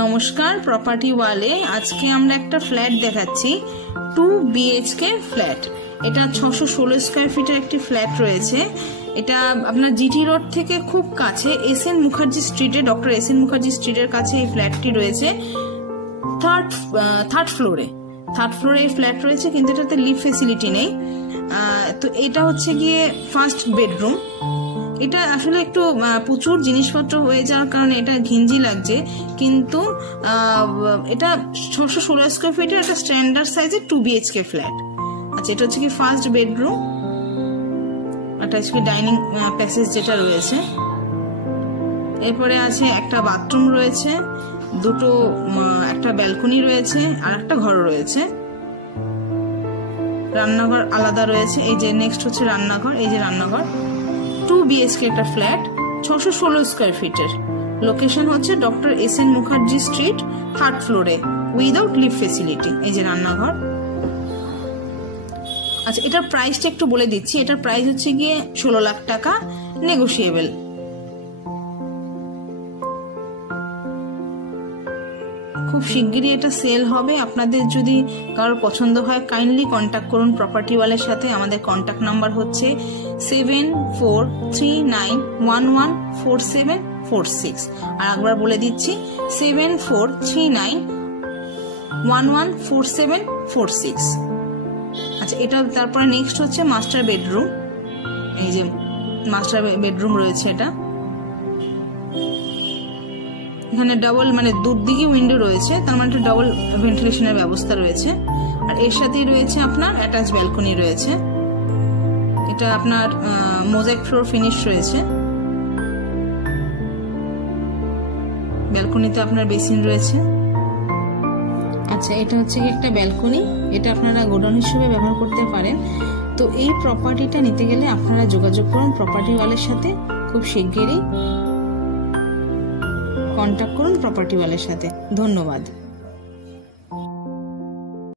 নমস্কার, প্রপার্টি ওয়ালে আজকে আমরা একটা ফ্ল্যাট দেখাচ্ছি 2 BHK ফ্ল্যাট। এটা 616 স্কয়ার ফিটের একটি ফ্ল্যাট রয়েছে। এটা আপনার জিটি রোড থেকে খুব কাছে, এসএন মুখার্জি স্ট্রিটে, ডক্টর এসএন মুখার্জি স্ট্রিটের কাছে এই ফ্ল্যাটটি রয়েছে। থার্ড ফ্লোরে এই ফ্ল্যাট রয়েছে, কিন্তু এটাতে লিফট ফেসিলিটি নেই। তো এটা হচ্ছে গিয়ে ফার্স্ট বেডরুম। এটা আসলে একটু প্রচুর জিনিসপত্র হয়ে যাওয়ার কারণে এটা ঘিঞ্জি লাগছে, কিন্তু এটা 616 স্কয়ার ফিটের একটা স্ট্যান্ডার্ড সাইজের 2 BHK ফ্ল্যাট। আচ্ছা, এটা হচ্ছে কি ফার্স্ট বেডরুম। এটা হচ্ছে ডাইনিং প্যাসেজ যেটা রয়েছে। এরপরে আছে একটা বাথরুম রয়েছে, একটা ব্যালকনি রয়েছে, আর একটা ঘর রয়েছে। রান্নাঘর আলাদা রয়েছে। এই যে নেক্সট হচ্ছে রান্নাঘর। এই যে রান্নাঘর, 2 BHK একটা ফ্ল্যাট, 616 স্কয়ার ফিটের। লোকেশন হচ্ছে doctor SN Mukherjee street, third ফ্লোরে, উইদাউট লিফট ফেসিলিটি। এই যে রান্নাঘর। আচ্ছা, এটার প্রাইসটা একটু বলে দিচ্ছি। এটার প্রাইস হচ্ছে গিয়ে 16 লাখ টাকা, নেগোশিয়েবল। খুব শিগগিরই এটা সেল হবে। আপনাদের যদি কারোর পছন্দ হয় কাইন্ডলি কন্ট্যাক্ট করুন প্রপার্টি ওয়ালের সাথে। আমাদের কন্ট্যাক্ট নাম্বার হচ্ছে 7439114746। আর একবার বলে দিচ্ছি 7439114746। আচ্ছা, এটা তারপরে নেক্সট হচ্ছে মাস্টার বেডরুম। এই যে মাস্টার বেডরুম রয়েছে। এটা এখানে ডাবল দুদিকে উইন্ডো রয়েছে, তার মানে একটা ডাবল ভেন্টিলেশনের ব্যবস্থা রয়েছে। আর এর সাথেই রয়েছে আপনার অ্যাটাচ ব্যালকনি রয়েছে। এটা আপনার মোজাইক ফ্লোর ফিনিশ রয়েছে। ব্যালকনিতে আপনার বেসিন রয়েছে। আচ্ছা, এটা হচ্ছে একটা ব্যালকনি। এটা আপনারা গোডাউন হিসেবে ব্যবহার করতে পারেন। তো এই প্রপার্টিটা নিতে গেলে আপনারা যোগাযোগ করুন প্রপার্টি ওয়ালের সাথে। খুব শিগগিরই কন্ট্যাক্ট করুন প্রপার্টি ওয়ালের সাথে। ধন্যবাদ।